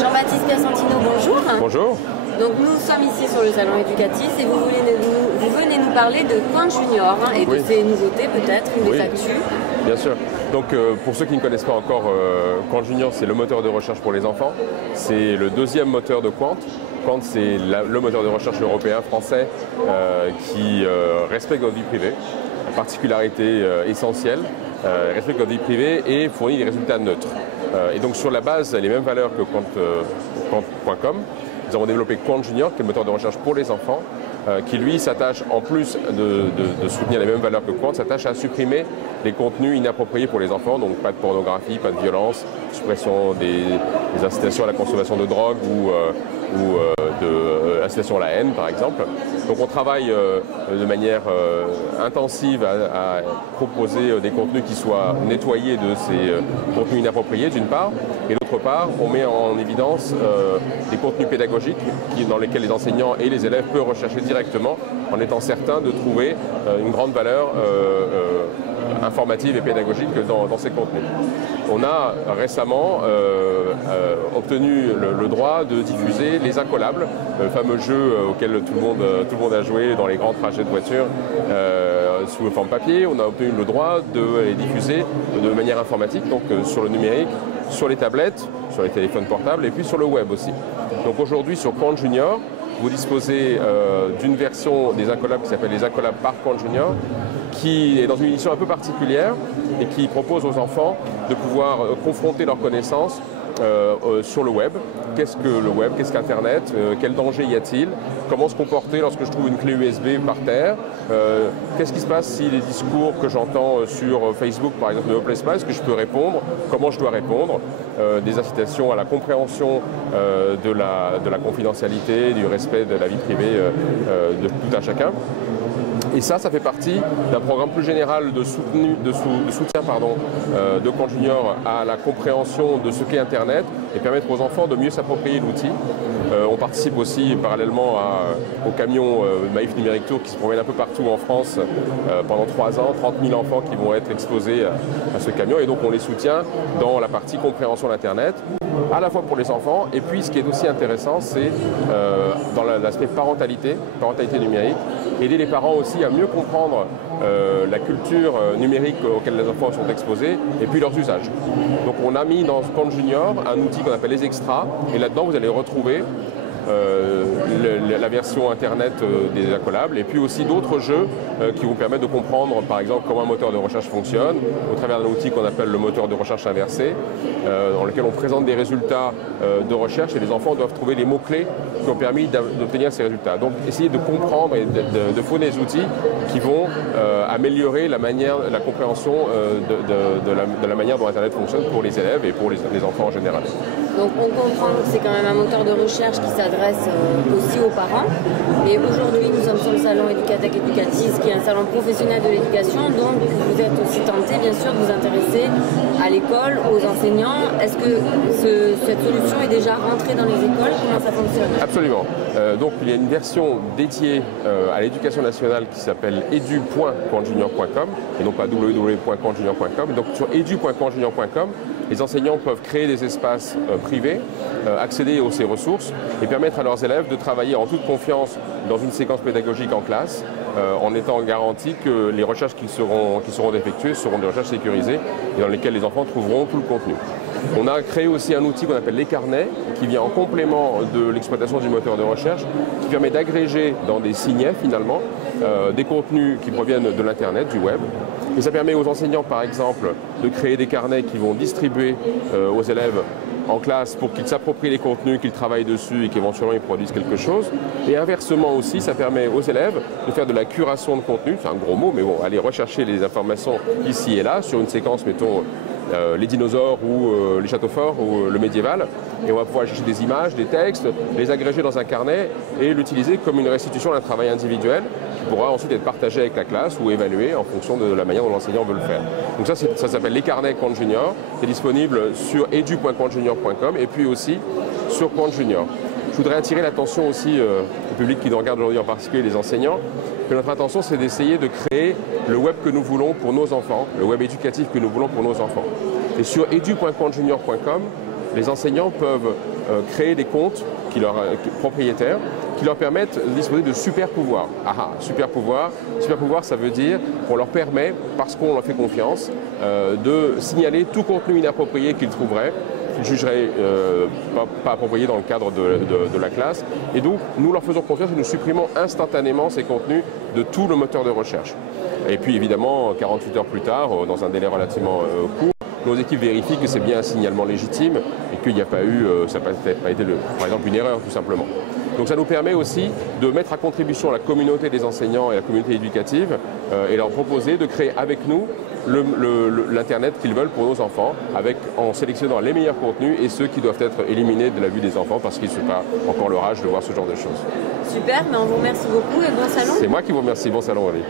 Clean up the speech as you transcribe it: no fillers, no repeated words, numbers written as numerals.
Jean-Baptiste Piacentino, bonjour. Bonjour. Donc nous sommes ici sur le salon éducatif et vous venez nous parler de Quant Junior et de ses nouveautés peut-être, des actus. Bien sûr. Donc pour ceux qui ne connaissent pas encore, Quant Junior, c'est le moteur de recherche pour les enfants. C'est le deuxième moteur de Quant. Quant, c'est le moteur de recherche européen, français, qui respecte votre vie privée. La particularité essentielle, respecte votre vie privée et fournit des résultats neutres. Et donc sur la base, les mêmes valeurs que Quant.com, nous avons développé Quant Junior, qui est le moteur de recherche pour les enfants, qui lui s'attache, en plus de soutenir les mêmes valeurs que Quant, s'attache à supprimer les contenus inappropriés pour les enfants, donc pas de pornographie, pas de violence, suppression des incitations à la consommation de drogue ou de l'incitation à la haine, par exemple. Donc on travaille de manière intensive à proposer des contenus qui soient nettoyés de ces contenus inappropriés, d'une part, et d'autre part, on met en évidence des contenus pédagogiques dans lesquels les enseignants et les élèves peuvent rechercher directement en étant certains de trouver une grande valeur informative et pédagogique dans ces contenus. On a récemment obtenu le droit de diffuser les Incollables, le fameux jeu auquel tout le monde a joué dans les grands trajets de voiture sous forme papier. On a obtenu le droit de les diffuser de manière informatique, donc sur le numérique, sur les tablettes, sur les téléphones portables et puis sur le web aussi. Donc aujourd'hui sur Quant Junior, vous disposez d'une version des Incollables qui s'appelle les Incollables par Quant Junior, qui est dans une édition un peu particulière et qui propose aux enfants de pouvoir confronter leurs connaissances sur le web. Qu'est-ce que le web? Qu'est-ce qu'Internet? Quel danger y a-t-il? Comment se comporter lorsque je trouve une clé USB par terre? Qu'est-ce qui se passe si les discours que j'entends sur Facebook, par exemple, ne me plaisent pas? Est-ce que je peux répondre? Comment je dois répondre? Des incitations à la compréhension de la confidentialité, du respect de la vie privée de tout un chacun. Et ça fait partie d'un programme plus général de soutien de Quant Junior à la compréhension de ce qu'est Internet et permettre aux enfants de mieux s'approprier l'outil. On participe aussi parallèlement au camion Maïf Numérique Tour qui se promène un peu partout en France pendant 3 ans, 30 000 enfants qui vont être exposés à ce camion et donc on les soutient dans la partie compréhension d'Internet, à la fois pour les enfants et puis ce qui est aussi intéressant c'est dans l'aspect parentalité numérique, aider les parents aussi à mieux comprendre la culture numérique auquel les enfants sont exposés et puis leurs usages. Donc on a mis dans Quant Junior un outil qu'on appelle les extras et là-dedans vous allez retrouver la version internet des Incollables et puis aussi d'autres jeux qui vous permettent de comprendre par exemple comment un moteur de recherche fonctionne au travers d'un outil qu'on appelle le moteur de recherche inversé dans lequel on présente des résultats de recherche et les enfants doivent trouver les mots-clés qui ont permis d'obtenir ces résultats. Donc essayer de comprendre et de fournir des outils qui vont améliorer la compréhension de la manière dont Internet fonctionne pour les élèves et pour les enfants en général. Donc on comprend que c'est quand même un moteur de recherche qui s'adresse aussi aux parents. Mais aujourd'hui, nous sommes sur le salon Educatech Educatis, qui est un salon professionnel de l'éducation. Donc vous êtes aussi tenté, bien sûr, de vous intéresser à l'école, aux enseignants. Est-ce que cette solution est déjà rentrée dans les écoles? Comment ça fonctionne? Absolument. Donc il y a une version dédiée à l'éducation nationale qui s'appelle edu.quantjunior.com et non pas www.quantjunior.com. Donc sur edu.quantjunior.com, les enseignants peuvent créer des espaces privés, accéder à ces ressources et permettre à leurs élèves de travailler en toute confiance dans une séquence pédagogique en classe, en étant garanti que les recherches qui seront effectuées seront des recherches sécurisées et dans lesquelles les enfants trouveront tout le contenu. On a créé aussi un outil qu'on appelle les carnets, qui vient en complément de l'exploitation du moteur de recherche, qui permet d'agréger dans des signets finalement des contenus qui proviennent de l'Internet, du web. Et ça permet aux enseignants par exemple de créer des carnets qui vont distribuer aux élèves en classe pour qu'ils s'approprient les contenus, qu'ils travaillent dessus et qu'éventuellement ils produisent quelque chose. Et inversement aussi, ça permet aux élèves de faire de la curation de contenu, c'est un gros mot, mais bon, aller rechercher les informations ici et là sur une séquence, mettons, les dinosaures ou les châteaux forts ou le médiéval. Et on va pouvoir chercher des images, des textes, les agréger dans un carnet et l'utiliser comme une restitution d'un travail individuel qui pourra ensuite être partagé avec la classe ou évalué en fonction de la manière dont l'enseignant veut le faire. Donc ça s'appelle les carnets Quant Junior. C'est disponible sur edu.quantjunior.com et puis aussi sur Quant Junior. Je voudrais attirer l'attention aussi au public qui nous regarde aujourd'hui, en particulier les enseignants, que notre intention c'est d'essayer de créer le web que nous voulons pour nos enfants, le web éducatif que nous voulons pour nos enfants. Et sur edu.quantjunior.com, les enseignants peuvent créer des comptes propriétaires qui leur permettent de disposer de super pouvoirs. Super pouvoir, ça veut dire qu'on leur permet, parce qu'on leur fait confiance, de signaler tout contenu inapproprié qu'ils trouveraient, qu'ils jugeraient pas approprié dans le cadre de la classe. Et donc, nous leur faisons confiance et nous supprimons instantanément ces contenus de tout le moteur de recherche. Et puis, évidemment, 48 heures plus tard, dans un délai relativement court, nos équipes vérifient que c'est bien un signalement légitime et qu'il n'y a pas eu, ça n'a pas été, par exemple, une erreur, tout simplement. Donc ça nous permet aussi de mettre à contribution la communauté des enseignants et la communauté éducative et leur proposer de créer avec nous l'Internet qu'ils veulent pour nos enfants, en sélectionnant les meilleurs contenus et ceux qui doivent être éliminés de la vue des enfants parce qu'ils ne sont pas encore leur âge de voir ce genre de choses. Super, mais on vous remercie beaucoup et bon salon. C'est moi qui vous remercie, bon salon, Aurélie.